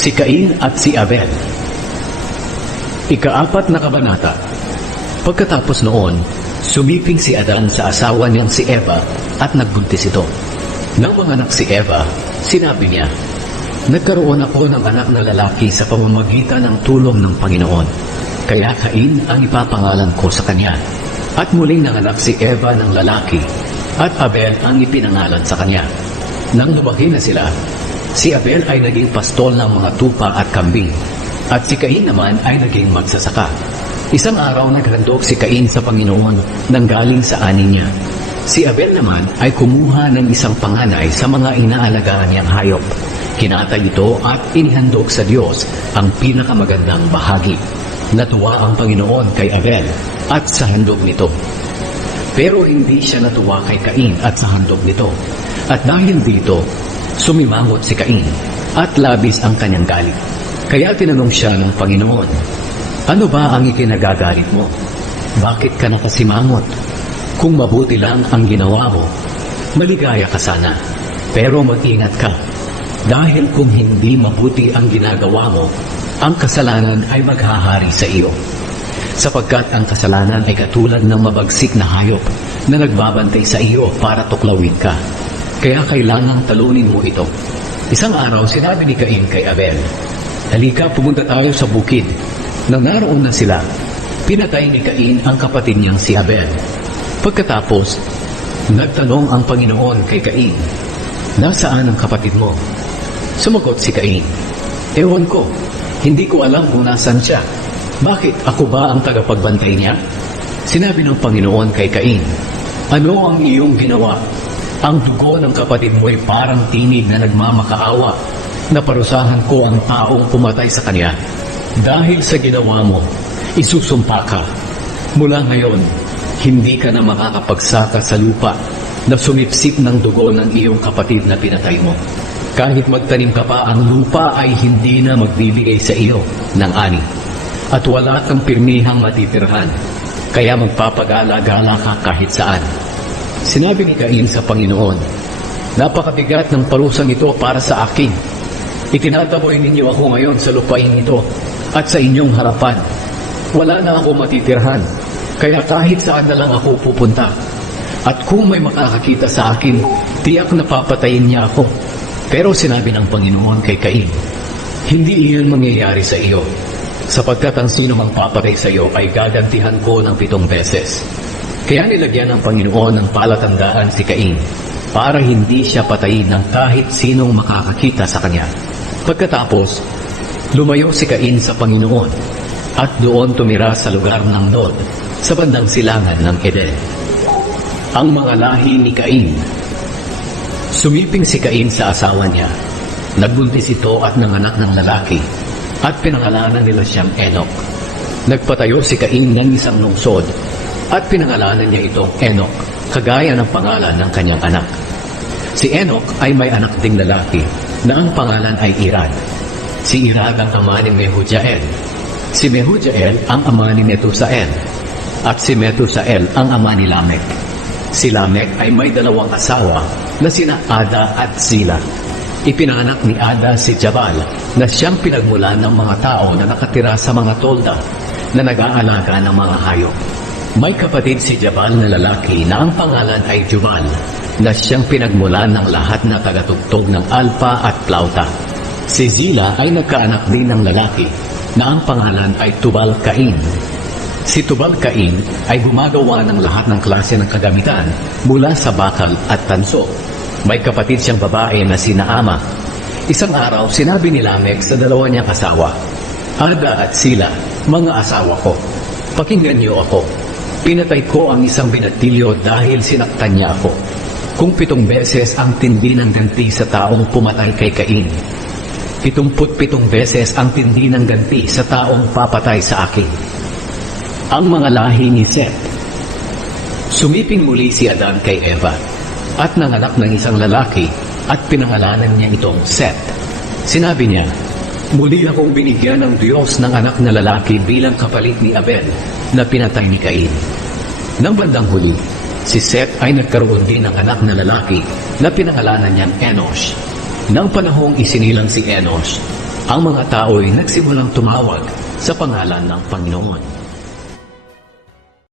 Si Cain at si Abel. Ikaapat na kabanata. Pagkatapos noon, sumiping si Adan sa asawa niyang si Eva at nagbuntis ito. Nang manganak si Eva, sinabi niya, Nagkaroon ako ng anak na lalaki sa pamamagitan ng tulong ng Panginoon. Kaya Cain ang ipapangalan ko sa kanya. At muling nanganak si Eva ng lalaki at Abel ang ipinangalan sa kanya. Nang lumaki na sila, si Abel ay naging pastol ng mga tupa at kambing at si Cain naman ay naging magsasaka. Isang araw naghandog si Cain sa Panginoon nang galing sa ani niya. Si Abel naman ay kumuha ng isang panganay sa mga inaalagaan niyang hayop. Kinatay ito at inihandog sa Diyos ang pinakamagandang bahagi. Natuwa ang Panginoon kay Abel at sa handog nito. Pero hindi siya natuwa kay Cain at sa handog nito. At dahil dito, sumimangot si Cain at labis ang kanyang galit. Kaya tinanong siya ng Panginoon, Ano ba ang ikinagagalit mo? Bakit ka nakasimangot? Kung mabuti lang ang ginawa mo, maligaya ka sana. Pero mag-ingat ka. Dahil kung hindi mabuti ang ginagawa mo, ang kasalanan ay maghahari sa iyo. Sapagkat ang kasalanan ay katulad ng mabagsik na hayop na nagbabantay sa iyo para tuklawin ka. Kaya kailangang talunin mo ito. Isang araw, sinabi ni Cain kay Abel, Halika, pumunta tayo sa bukid. Nang naroon na sila, pinatay ni Cain ang kapatid niyang si Abel. Pagkatapos, nagtanong ang Panginoon kay Cain, Nasaan ang kapatid mo? Sumagot si Cain, Ewan ko, hindi ko alam kung nasan siya. Bakit ako ba ang tagapagbantay niya? Sinabi ng Panginoon kay Cain, Ano ang iyong ginawa? Ang dugo ng kapatid mo ay parang tinig na nagmamakaawa. Naparusahan ko ang taong pumatay sa kanya. Dahil sa ginawa mo, isusumpa ka. Mula ngayon, hindi ka na makakapagsaka sa lupa na sumipsip ng dugo ng iyong kapatid na pinatay mo. Kahit magtanim ka pa, ang lupa ay hindi na magbibigay sa iyo ng ani. At wala kang pirmihang matitirhan, kaya magpapagala-gala ka kahit saan. Sinabi ni Cain sa Panginoon, Napakabigat ng parusang ito para sa akin. Itinataboy ninyo ako ngayon sa lupain ito at sa inyong harapan. Wala na ako matitirhan, kaya kahit saan na lang ako pupunta. At kung may makakakita sa akin, tiyak na papatayin niya ako. Pero sinabi ng Panginoon kay Cain, Hindi iyon mangyayari sa iyo, sapagkat ang sino mang papatay sa iyo ay gagantihan ko ng pitong beses. Kaya nilagyan ng Panginoon ng palatandaan si Cain para hindi siya patayin ng kahit sinong makakakita sa kanya. Pagkatapos, lumayo si Cain sa Panginoon at doon tumira sa lugar ng Nod sa bandang silangan ng Eden. Ang mga lahi ni Cain Sumiping si Cain sa asawa niya. Nagbuntis ito at nanganak ng lalaki at pinangalanan nila siyang Enoch. Nagpatayo si Cain ng isang lungsod at pinangalanan niya ito Enoch, kagaya ng pangalan ng kanyang anak. Si Enoch ay may anak ding lalaki na ang pangalan ay Irad. Si Irad ang ama ni Mehujael. Si Mehujael ang ama ni Metusael. At si Metusael ang ama ni Lamek. Si Lamek ay may dalawang asawa na sina Ada at Zila. Ipinanganak ni Ada si Jabal na siyang pinagmulan ng mga tao na nakatira sa mga tolda na nag-aalaga ng mga hayop. May kapatid si Jabal na lalaki na ang pangalan ay Jubal na siyang pinagmulan ng lahat na tagatugtog ng alpa at plauta. Si Zila ay nagkaanak din ng lalaki na ang pangalan ay Tubal Cain. Si Tubal Cain ay gumagawa ng lahat ng klase ng kagamitan mula sa bakal at tanso. May kapatid siyang babae na si Naama. Isang araw, sinabi ni Lamek sa dalawa niyang asawa, Ada at Sila, mga asawa ko, pakinggan niyo ako. Pinatay ko ang isang binatilyo dahil sinaktan niya ako. Kung pitong beses ang tindi ng ganti sa taong pumatay kay Cain. Pitumput pitong beses ang tindi ng ganti sa taong papatay sa akin. Ang mga lahi ni Seth. Sumiping muli si Adan kay Eva at nanganak ng isang lalaki at pinangalanan niya itong Seth. Sinabi niya, Muli akong binigyan ng Diyos ng anak na lalaki bilang kapalit ni Abel na pinatay ni Cain. Nang bandang huli, si Seth ay nagkaroon din ng anak na lalaki na pinangalanan niyang Enosh. Nang panahong isinilang si Enosh, ang mga tao'y nagsimulang tumawag sa pangalan ng Panginoon.